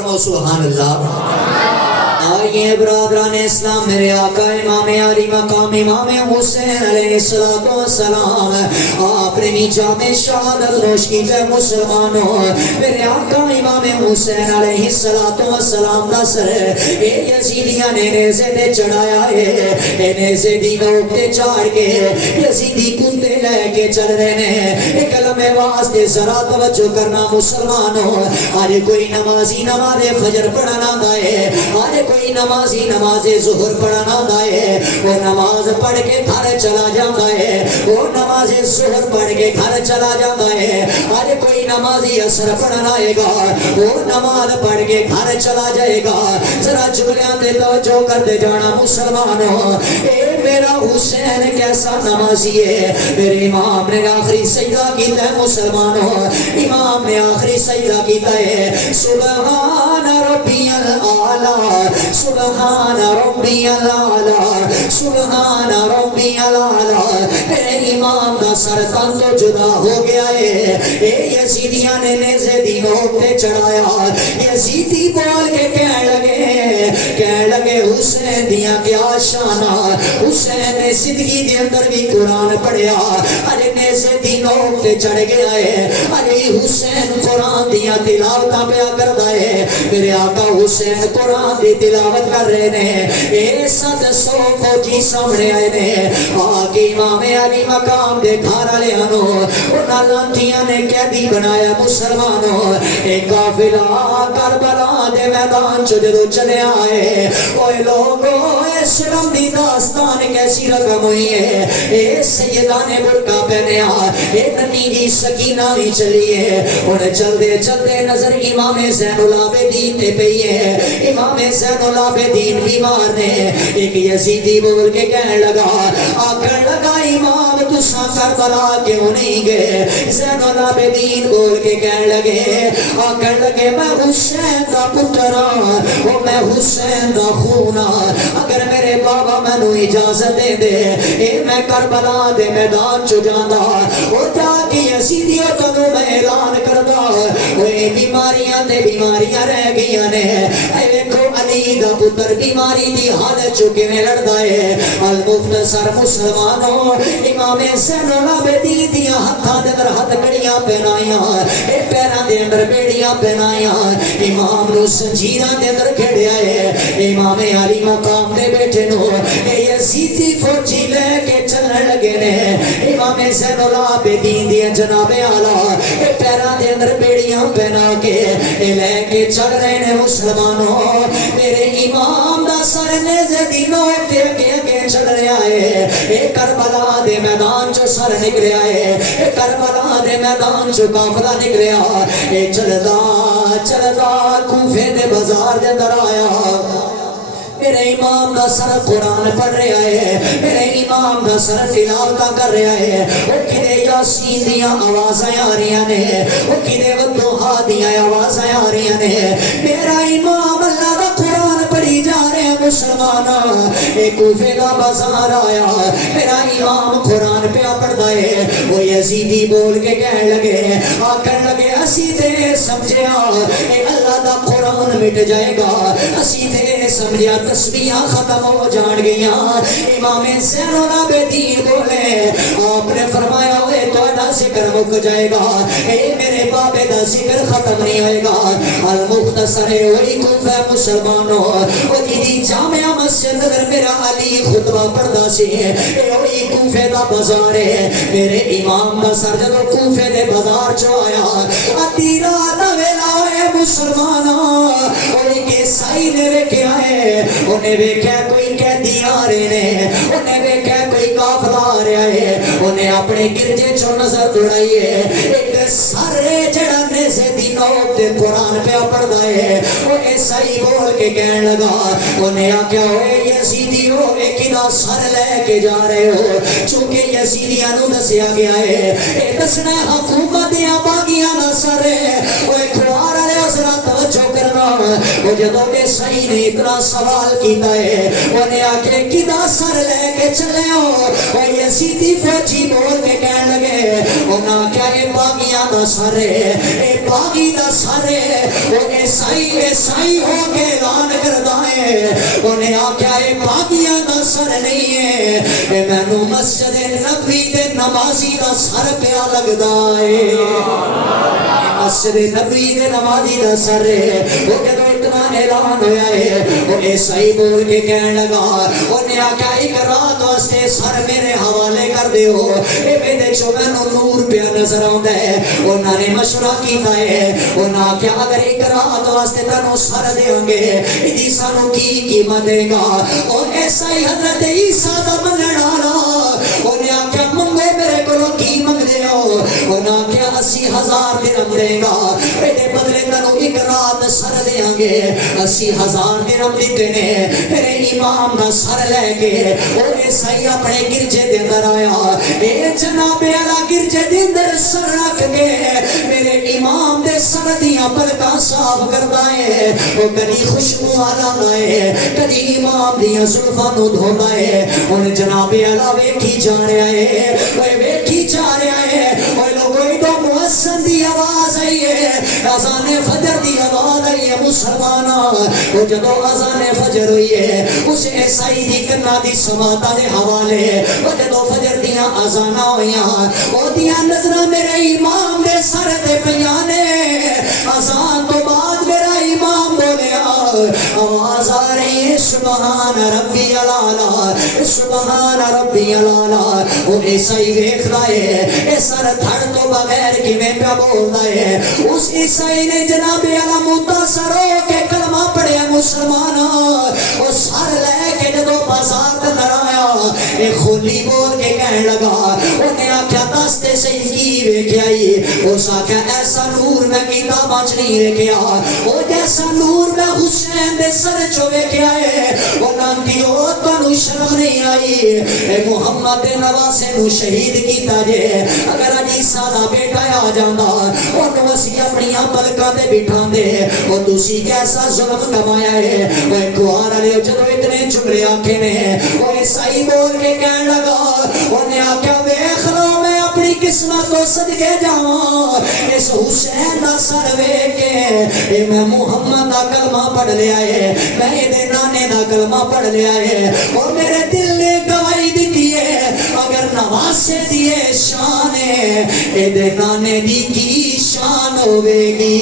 فرماؤ سبحان اللہ۔ آئیے برادران اسلام، میرے آقا امام علی مقام امام حسین علیہ السلام آپ نے بھی جام شہادت نوش کی ہے مسلمانوں۔ میرے آقا امام حسین علیہ السلام دا سر اے یزیدیاں نے نیزے دے چڑھایا ہے، اے نیزے دی نوک تے چاڑ کے یزیدی کندے لے کے چل رہے ہیں۔ اے کلمے واسطے ذرا توجہ کرنا مسلمانوں، آج کوئی نمازی نماز فجر پڑھنا دائے، آج کوئی نمازی نماز ظہر پڑھنا دائے، وہ نماز پڑھ کے گھر چلا جاتا ہے، وہ نماز ظہر پڑھ کے گھر چلا جاتا ہے۔ آج کوئی نمازی عصر پڑھنا آئے گا، وہ نماز پڑھ کے گھر چلا جائے گا۔ ذرا جملیاں تے توجہ کرتے جانا مسلمانوں، اے میرا حسین کیسا نمازی ہے۔ میرے امام نے آخری سجدہ کیتا ہے مسلمانوں، امام نے آخری سجدہ کیتا ہے سبحان ربی الاعلی، سبحان ربی الاعلی، سبحان ربی الاعلی۔ میرے امام دا سر تن تو جدا ہو گیا ہے۔ اے یزیدیاں نے نیزے دی نوک تے چڑھایا، یزیدی بول کے کہنے لگے حسین دیاں کیا شانہ۔ حسین نے زندگی دے اندر بھی قرآن پڑھیا، ارے نیزے دی نوک تے چڑھ گیا ہے، ارے حسین قرآن دیاں تلاوتاں پیا کردا ہے۔ میرے آقا حسین قرآن دی تلاوت کر رہے ہیں، اے 700 فوجی سامنے آئے نے، آکے امام علی مقام دے گھر والے انو انہاں لانٹیاں نے قیدی بنایا مسلمانوں۔ ایک قافلہ کربلا دے میدان چ جدوں چلے آئے، اوے لوگو اس شرم دی داستان کیسی رقم ہوئی ہے۔ اے سیدہ نے برقع پہنیا، اے ننی جی سکینہ بھی چلی ہے، انہیں چلتے چلتے نظر امام زین العابدین تے پئی ہے۔ امام زین العابدین بیمار نے، ایک یزیدی بول کے کہنے لگا، آکر لگا امام تساں کربلا کیوں نہیں گئے؟ زین العابدین بول کے کہنے لگے، آکر لگے میں حسین دا پتر ہاں، وہ میں حسین دا خون ہاں، اگر میرے بابا میں نو اجازت دے دے اے میں کربلا دے میدان چو جانا، اور جا کے یزیدیوں تنو میں اعلان کردا، اوے بیماریاں تے بیماریاں رہ گئیاں نے، اے ویکھو علی دا پتر بیماری دی حالت چکے میں لڑدا ہے۔ المختصر مسلمانوں، امام زین العابدین دیاں ہتھاں دے اندر ہتھ کڑیاں پہنائیاں، اے پیراں دے اندر بیڑیاں پہنائیاں، امام نو زنجیراں دے اندر کھڑیا ہے۔ امام علی مقام دے بیٹھے نو اے یزیدی فوجی لے کے چلنے لگے نے، امام زین العابدین دی جناب اعلیٰ اے پیراں دے اندر بیڑیاں پہنا کے اے لے کے چل رہے نے مسلمانوں۔ میرے امام دا سر نیزے دی نوک تے اگے چل رہا ہے، اے کربلا دے میدان چو سر نکلیا ہے، اے کربلا دے میدان چو قافلہ نکلیا، اے چلدا چلدا کوفے دے بازار دے اندر آیا۔ میرے امام دا سر قرآن پڑھ رہا ہے، میرے امام دا سر تلاوتاں کر رہا ہے، وہ کدے یاسین دیاں آوازیں آ رہی ہیں، وہ کدے والضحیٰ دیاں آوازیں آ رہی ہیں۔ میرا امام اللہ دا قرآن پڑھی جا رہے ہیں مسلمانہ، ایک کوفے دا بازار آیا، میرا امام قرآن پہ پڑھتا ہے۔ وہ یزیدی بول کے کہنے لگے، آکر لگے اسی تے سمجھیا اے اللہ دا قرآن مٹ جائے گا، اسی تے سمجھیا تسبیحاں ختم ہو جان گئیاں۔ امام زین العابدین بولے، آپ نے فرمایا ہوئے تو دا ذکر مک جائے گا، اے میرے بابے دا ذکر ختم نہیں ہوئے گا۔ المختصر وہی کوفہ مسلمانوں، وہ دیدی جامعہ مسجد اگر میرا علی خطبہ پڑھدا سی، اے وہی کوفے دا بازار ہے۔ میرے امام دا سر جدو کوفے دے بازار چو آیا، ادھی رات ویلا ہوئے مسلمانوں، وہی کے سائی نے ویکھیا ہے، انہیں ویکھیا کوئی قیدی آ رہے نے، انہیں ویکھیا کوئی قافلہ آ رہا ہے، انہیں اپنے گرجے چو نظر دوڑائی ہے، ایک سر جڑا نیزے دی نوک تے قرآن پہ پڑھدا ہے، وہ عیسائی بول کے کہنے لگا، انہیں آکیا ہوئے یزیدیو ایک نہ سر لے کے جا رہے ہو، چونکہ یزیدیاں نو دسیا گیا ہے، اے دسنا حکومت یا باغیاں نہ سر ہے، وہ ایک خوار علیہ حضرات توجہ کرنا، وہ جدو عیسائی نے اتنا سوال کیتا ہے انہیں آکے کدا سر لے کے چلے ہو وہ یزیدی فوجی بول کے کہنے لگے انہاں کیا یہ باغیاں دا سر ہے اے باغی دا سر ہے وہ عیسائی ہو کے اعلان کردا ہے انہیں آکیا یہ باغیاں دا سر نہیں ہے اے مینوں مسجد نبوی دے نمازی دا سر پیا لگدا ہے مسجد نبوی دے نمازی دا سر ہے وہ جدو اتنا اعلان ہویا ہے وہ عیسائی بول کے کہنے لگا انہیں آکیا ایک رات واسطے سر میرے حوالے کر دے ہو اے میرے چو مینوں نور پیا نظر آندا ہے انہاں نے مشورہ کیتا ہے انہاں آکیا اگر ایک رات واسطے تینوں سر دیاں گے ادی سانوں کی قیمت دے گا اور عیسائی حضرت عیسیٰ دا منن والا انہیں آکیا منگے میرے کولوں کی منگدے ہو انہاں آکیا 80,000 درہم دے گا ایڈے بدلے تینوں ایک رات سر دیاں گے 80,000 درہم دیتے نے میرے امام دا سر لے کے اور عیسائی اپنے گرجے دے اندر آیا اے جناب اعلیٰ گرجے دے اندر سر رکھ کے میرے امام دے سر دیاں پلکاں صاف کردا ہے وہ کدی خوشبو آلاندا ہے کدی امام دیاں زلفاں نوں دھوندا ہے ان جناب اعلیٰ ویکھی جا رہا ہے وہ ویکھی جا رہا ہے وہ لوگوں دو مؤذن دی آواز آئی ہے اذان فجر دی آواز آئی ہے مسلماناں وہ جدو اذان فجر ہوئی ہے اس عیسائی دی کنا دی سماعتاں دے حوالے وہ جدو فجر دیاں اذاناں ہوئیاں وہ دیاں نظراں میرے امام دے سر تے پیاں نے اذان تو بعد میرا امام بولیا آواز آ رہی ہے سبحان ربی الاعلی سبحان ربی الاعلی وہ عیسائی ویکھدا ہے اے سر دھڑ تو بغیر کیویں پیا بولدا ہے اس عیسائی نے جناب اعلی متاثر ہو کے کلمہ پڑھیا مسلماناں وہ سر لے کے جدو بازار دے اندر آیا اے کھولی بول کے کہنے لگا انہیں آکھیا دستے سے کی ویکھیا اس آکھیا ایسا نور میں کتاباں چ نہیں ویکھیا وہ جیسا نور میں حسین دے سر چ ویکھیا ہے وہ نانتیو تانوں شرم نہیں آئی اے محمد دے نواسے نو شہید کیتا جے اگر اج عیسیٰ دا بیٹا آ جاندا اونوں اسی اپنی پلکاں تے بٹھاندے او تسی کیسا ظلم کمایا ہے وہ ایک وار والے جدو اتنے جملے آکھے نے وہ عیسائی بول کے کہنے لگا انہیں آکھیا ویکھ لو میں اپنی قسمت تو صدقے جاواں اس حسین دا سر ویکھ کے اے میں محمد دا کلمہ پڑھ لیا ہے میں دے نانے دا کلمہ پڑھ لیا ہے اور میرے دل نے گواہی دتی ہے اگر نواسے دیے شان ہے اے دے نانے دی کی شان ہوے گی